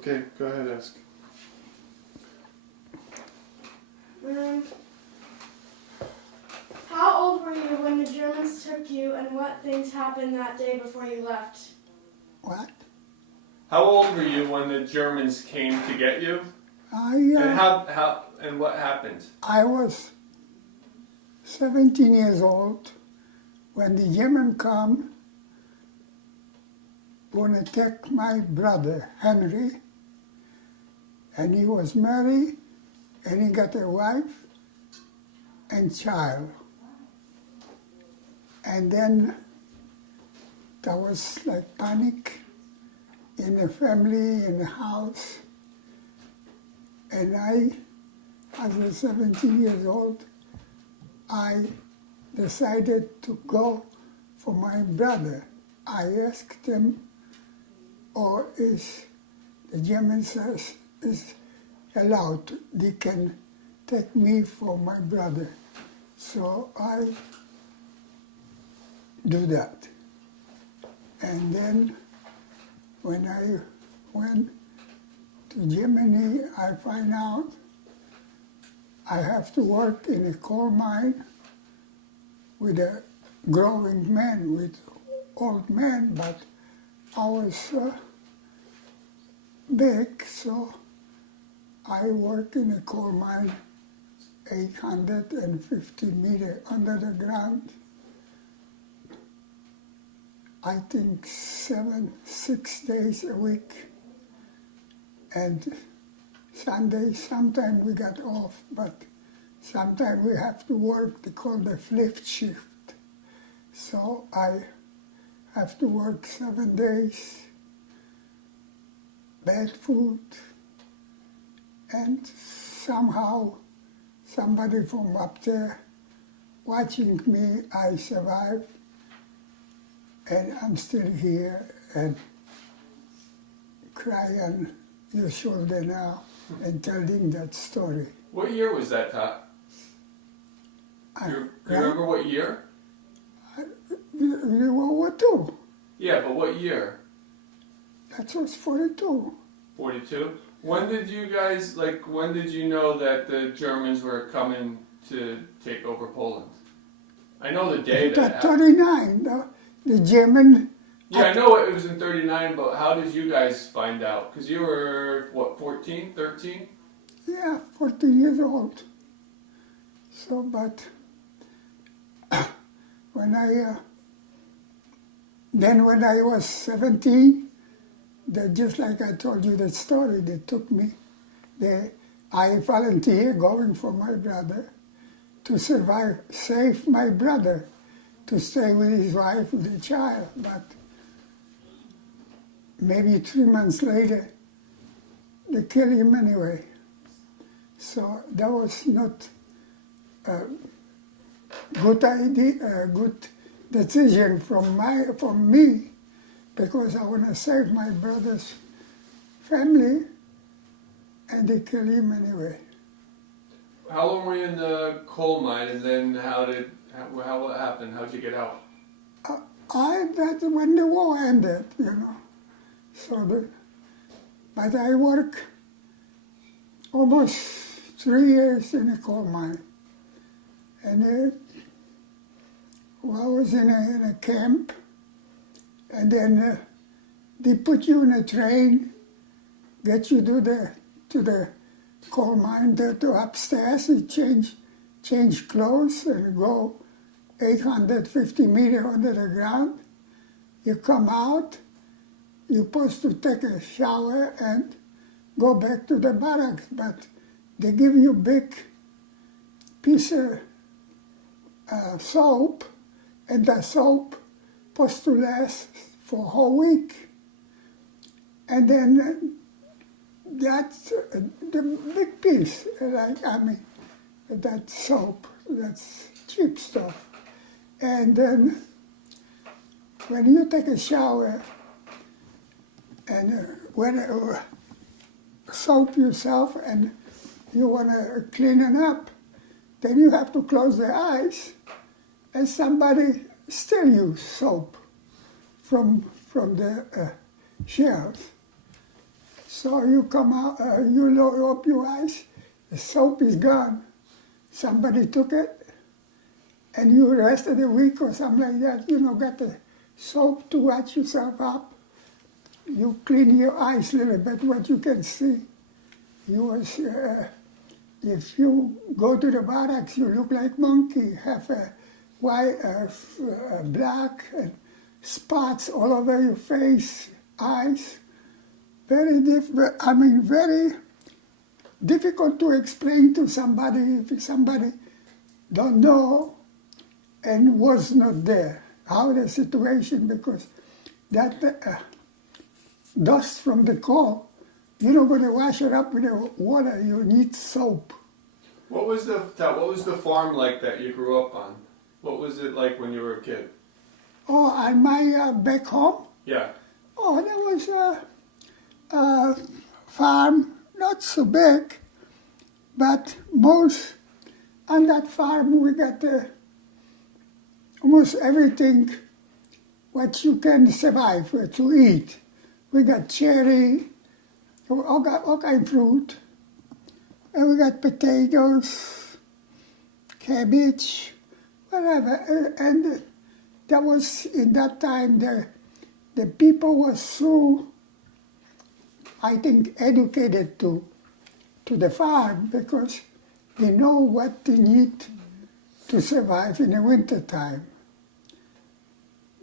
Okay, go ahead, ask. How old were you when the Germans took you, and what things happened that day before you left? What? How old were you when the Germans came to get you? And what happened? I was 17 years old when the German come, gonna take my brother Henry, and he was married, and he got a wife and child. And then there was like panic in the family, in the house. And I, as a 17 years old, I decided to go for my brother. I asked him, or is the German says is allowed, they can take me for my brother. So I do that. And then when I went to Germany, I find out I have to work in a coal mine with a growing man, with old men, but I was big, so I work in a coal mine 850 meters under the ground. I think 6 days a week. And Sunday, sometimes we got off, but sometimes we have to work, they call the flip shift. So I have to work 7 days, bad food, and somehow somebody from up there watching me, I survive, and I'm still here and cry on your shoulder now and telling that story. What year was that, Todd? You remember what year? World War II. Yeah, but what year? That was 42. 42? When did you guys, when did you know that the Germans were coming to take over Poland? I know the day that happened. 39, the German... Yeah, I know it was in 39, but how did you guys find out? Because you were, what, 14, 13? Yeah, 14 years old. So, but when I was 17, just like I told you that story, they took me. I volunteered going for my brother to survive, save my brother, to stay with his wife with the child. But maybe 3 months later, they killed him anyway. So that was not a good idea, a good decision from me, because I want to save my brother's family, and they killed him anyway. How long were you in the coal mine, and then how it happened? How'd you get out? That's when the war ended, So, but I worked almost 3 years in a coal mine. And I was in a camp, and then they put you in a train, get you to the coal mine, to upstairs, you change clothes and go 850 meters under the ground. You come out, you're supposed to take a shower and go back to the barracks, but they give you big piece of soap, and the soap supposed to last for a whole week. And then that's the big piece, that soap, that's cheap stuff. And then when you take a shower and soap yourself and you want to clean it up, then you have to close the eyes, and somebody still use soap from the shelves. So you come out, you lower up your eyes, the soap is gone. Somebody took it, and you rest of the week or something like that, got the soap to wash yourself up. You clean your eyes a little bit, what you can see. If you go to the barracks, you look like monkey, have a white, black, and spots all over your face, eyes. Very difficult to explain to somebody if somebody don't know and was not there. How the situation, because that dust from the coal, you're not going to wash it up with the water. You need soap. What was the farm like that you grew up on? What was it like when you were a kid? Oh, on my back home? Yeah. Oh, there was a farm, not so big, but on that farm we got almost everything what you can survive to eat. We got cherry, all kind of fruit, and we got potatoes, cabbage, whatever. And that was, in that time, the people were so, I think, educated to the farm because they know what they need to survive in the winter time.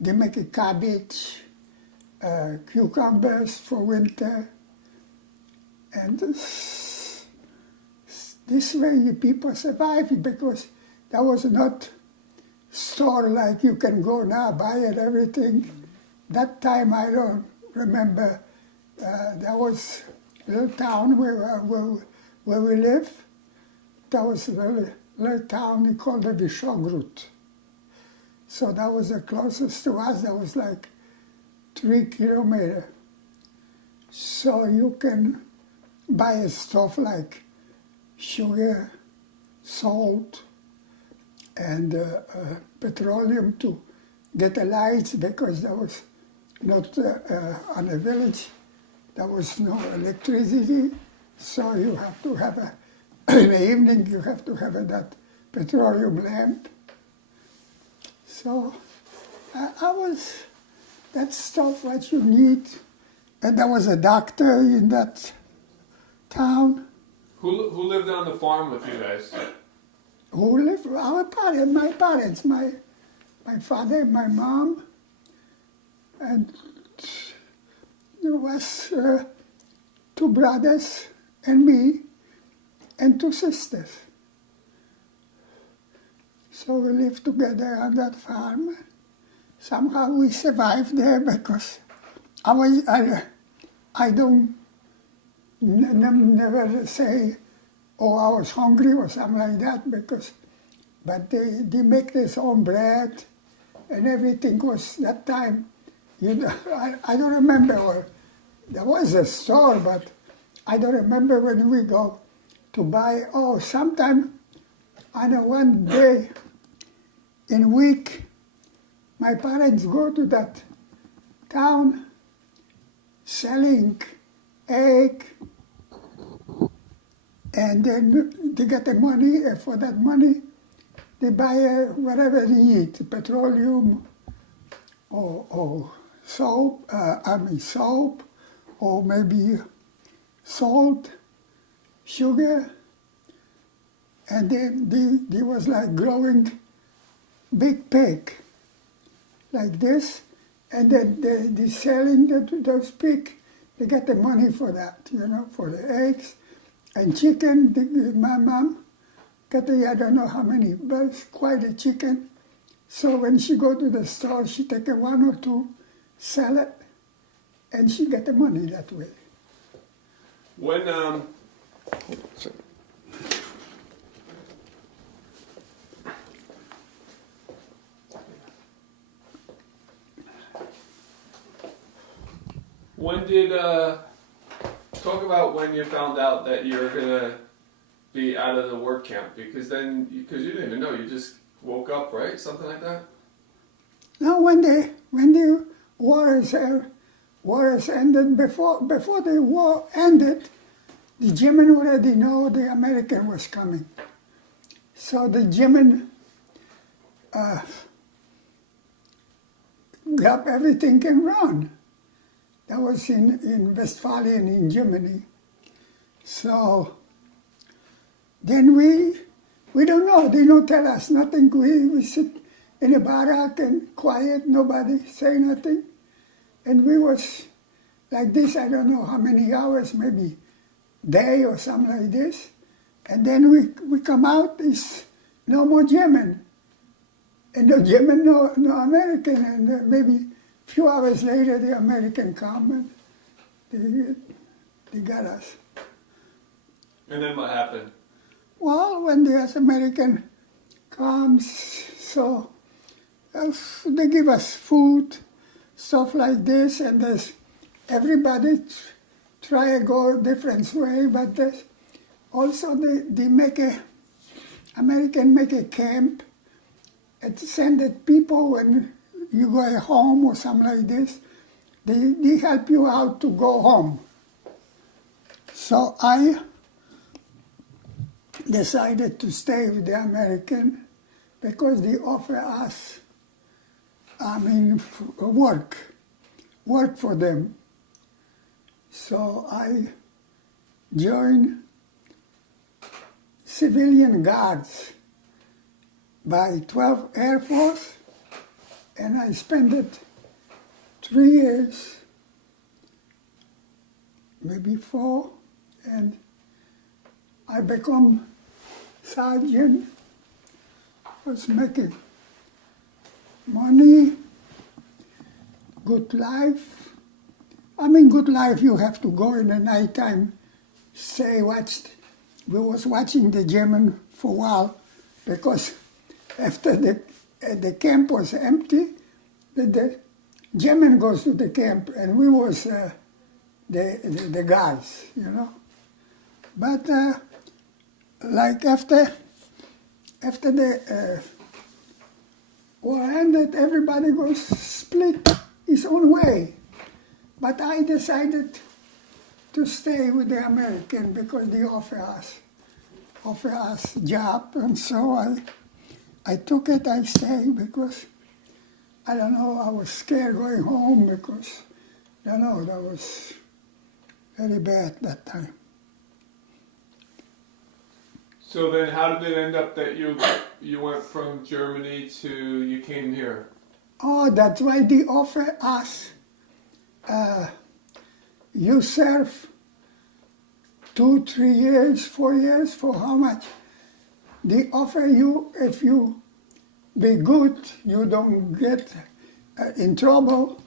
They make a cabbage, cucumbers for winter, and this way the people survive because that was not store like you can go now, buy it, everything. That time I don't remember. There was a little town where we live. That was a little town we called it Vishogrut. So that was the closest to us. That was like 3 kilometers. So you can buy stuff like sugar, salt, and petroleum to get the lights because there was not on the village. There was no electricity, so you have to have in the evening you have to have that petroleum lamp. So that stuff what you need. And there was a doctor in that town. Who lived on the farm with you guys? Who lived? My parents, my father, my mom, and there was 2 brothers and me, and 2 sisters. So we lived together on that farm. Somehow we survived there because I don't never say, oh, I was hungry or something like that but they make their own bread and everything was that time. I don't remember, or there was a store, but I don't remember when we go to buy. Oh, sometime on one day in week, my parents go to that town selling egg, and then they get the money. For that money, they buy whatever they need, petroleum or soap, soap, or maybe salt, sugar, and then they was like growing big pig, like this, and then they selling those pig. They get the money for that, for the eggs. And chicken, my mom got I don't know how many, but quite a chicken. So when she go to the store, she take 1 or 2, sell it, and she get the money that way. When did talk about when you found out that you were gonna be out of the work camp? Because you didn't even know, you just woke up, right? Something like that. Now when the war is war has ended. Before the war ended, the German already know the American was coming. So the German grabbed everything and run. That was in Westphalia in Germany. So then we don't know. They don't tell us nothing. We sit in a barrack and quiet, nobody say nothing. And we was like this, I don't know how many hours, maybe day or something like this. And then we come out, it's no more German. And no German, no American. And maybe a few hours later, the American come and they got us. And then what happened? Well, when the American comes, so they give us food, stuff like this, and there's everybody try to go a different way, but there's also they make American make a camp and send it people when you go home or something like this. They help you out to go home. So I decided to stay with the American because they offer us, work for them. So I joined civilian guards by 12 Air Force, and I spent it 3 years, maybe 4, and I become sergeant, was making money, good life. Good life, you have to go in the nighttime, we was watching the German for a while, because after the camp was empty, the German goes to the camp, and we was the guards, you know. But like after the war ended, everybody goes split his own way. But I decided to stay with the American because they offer us job, and so I took it. I stayed because I don't know. I was scared going home because I don't know, that was very bad that time. So then how did it end up that you went from Germany to, you came here? Oh, that's why they offer us, you serve 2, 3 years, 4 years, for how much? They offer you, if you be good, you don't get in trouble,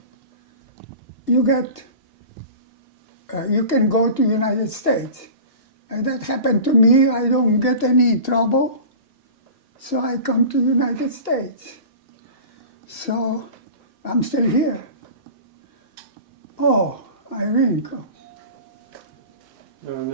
you can go to United States. And that happened to me. I don't get any trouble, so I come to United States. So I'm still here. Oh, Irene come. No.